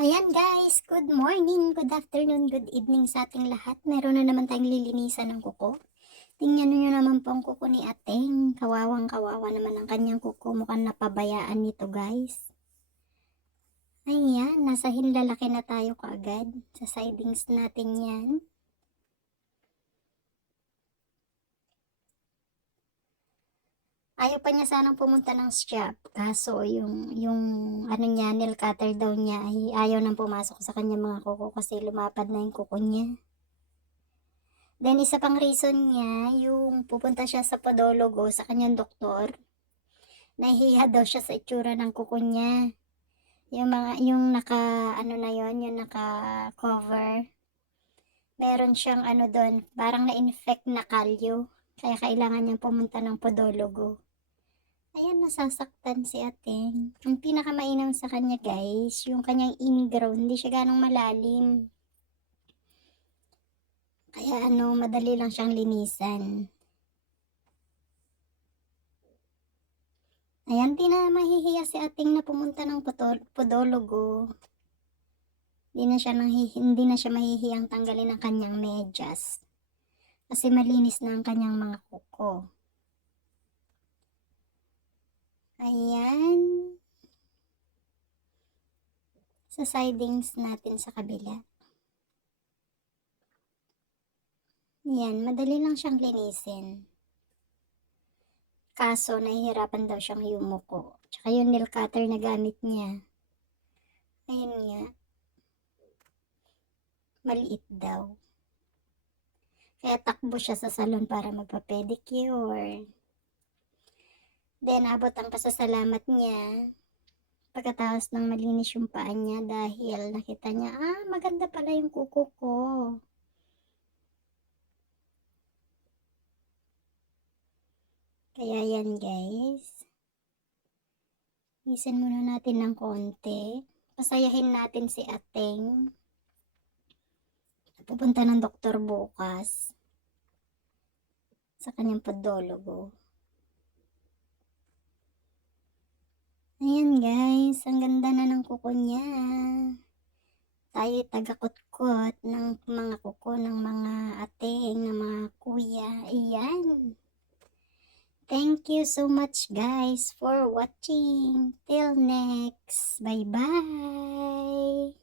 Ayan guys, good morning, good afternoon, good evening sa ating lahat. Meron na naman tayong lilinisan ng kuko. Tingnan nyo naman po ang kuko ni Ateng. Kawawang kawawa naman ang kanyang kuko. Mukhang napabayaan nito guys. Ayan, nasa hinlalaki na tayo kaagad. Sa sidings natin yan. Ayaw pa niya sanang pumunta ng shop. Kaso yung ano niya, nail cutter daw niya ay ayaw nang pumasok sa kanya mga kuko kasi lumapad na yung kuko niya. Then, isa pang reason niya, yung pupunta siya sa podologo, sa kanyang doktor, nahihiya daw siya sa itsura ng kuko niya. Yung naka, ano na yon, yung naka cover. Meron siyang ano doon, parang na-infect na kalyo. Kaya kailangan niyang pumunta ng podologo. Ayan, nasasaktan si Ateng. Ang pinakamainam sa kanya guys, yung kanyang ingrown, hindi siya ganong malalim. Kaya ano, madali lang siyang linisan. Ayan, di na mahihiya si Ating na pumunta ng podologo. Hindi na siya mahihiyang tanggalin ang kanyang medyas. Kasi malinis na ang kanyang mga kuko. Ayan. Sa sidings natin sa kabila. Ayan, madali lang siyang linisin. Kaso, nahihirapan daw siyang yumuko. Tsaka yung nail cutter na gamit niya. Ayun nga. Maliit daw. Kaya takbo siya sa salon para magpa-pedicure. Then, abot ang pasasalamat niya pagkatapos ng malinis yung paa niya dahil nakita niya, maganda pala yung kuko ko. Kaya yan guys. Isin muna natin ng konti. Pasayahin natin si Ateng. Pupunta ng doktor bukas sa kanyang podologo. Ayan guys, ang ganda na ng kuko niya. Tayo tagakutkot ng mga kuko ng mga Ateng, ng mga kuya. Ayan. Thank you so much guys for watching. Till next. Bye-bye.